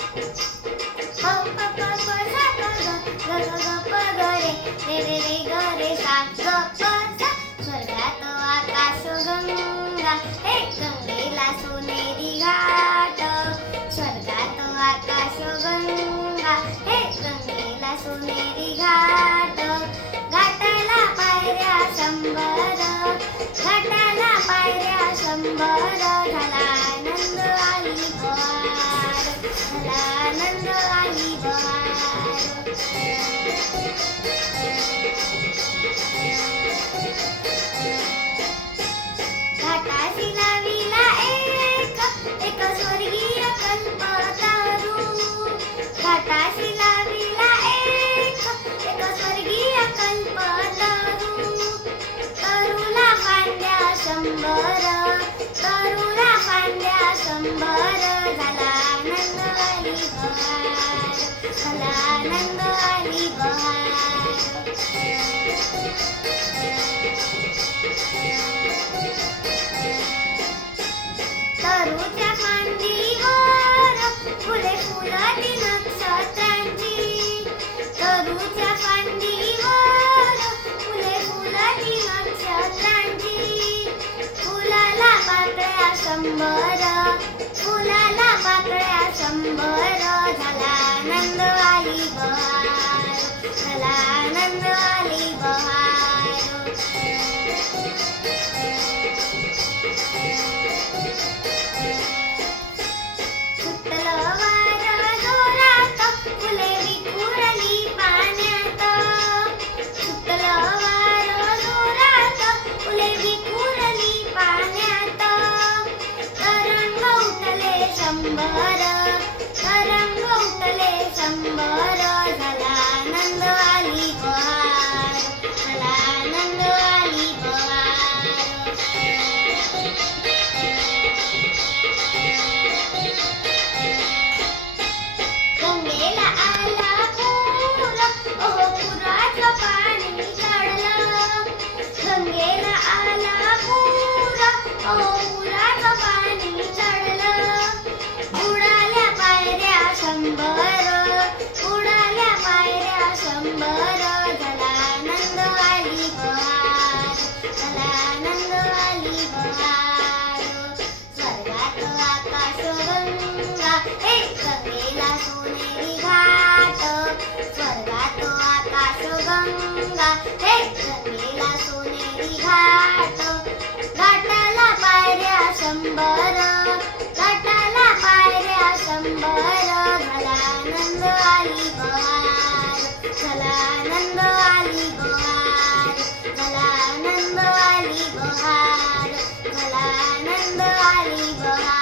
प प प प सा ग ग ग ग ग प ग रे रे रे रे ग रे सा ग प सा. स्वर्गात आकाश गंगा हे गंगेला सोनेरी घाट. स्वर्गात आकाश गंगा हे गंगेला सोनेरी घाट. घाटाला पायऱ्या शंभर, घाटाला पायऱ्या शंभर. झाला आनंद आली बहार, झाला आनंद आली बहार. घाटाशी लाविला एक एक स्वर्गीय कल्पतरू. घाटाशी लाविला एक एक स्वर्गीय कल्पतरू. तरुला फांद्या शंभर, तरुला फांद्या शंभर. झाला आनंद आली बहार, झाला आनंद आली बहार. तरूच्या फांदीवर फुले फुलती नक्षत्रांची. तरूच्या फांदीवर फुले फुलती नक्षत्रांची. फुलाला पाकळ्या शंभर, फुलाला पाकळ्या शंभर. झाला आनंद आली बहार, झाला आनंद आली बहार. सुटलं वारं जोरात फुले विखुरली पाण्यात. सुटलं वारं जोरात फुले विखुरली पाण्यात. तरंग उठले शंभर, तरंग उठले शंभर. झाला आनंद आली बहार, झाला आनंद आली बहार. गंगेला आला पूर, ओहो पुराचं पाणी चढलं. गंगेला आला पूर, ओहो पुराचं पाणी चढलं. उडाल्या पायऱ्या शंभर, उडाल्या पायऱ्या शंभर. झाला आनंद आली बहार, झाला आनंद आली बहार. स्वर्गात आकाश गंगा हे गंगेला सोनेरी घाट. स्वर्गात आकाश गंगा हे गंगेला सोनेरी घाट. घाटाला पायऱ्या शंभर, घाटाला पायऱ्या शंभर. झाला आनंद आली बहार, झाला आनंद आली बहार. झाला आनंद आली बहार, झाला आनंद आली बहार.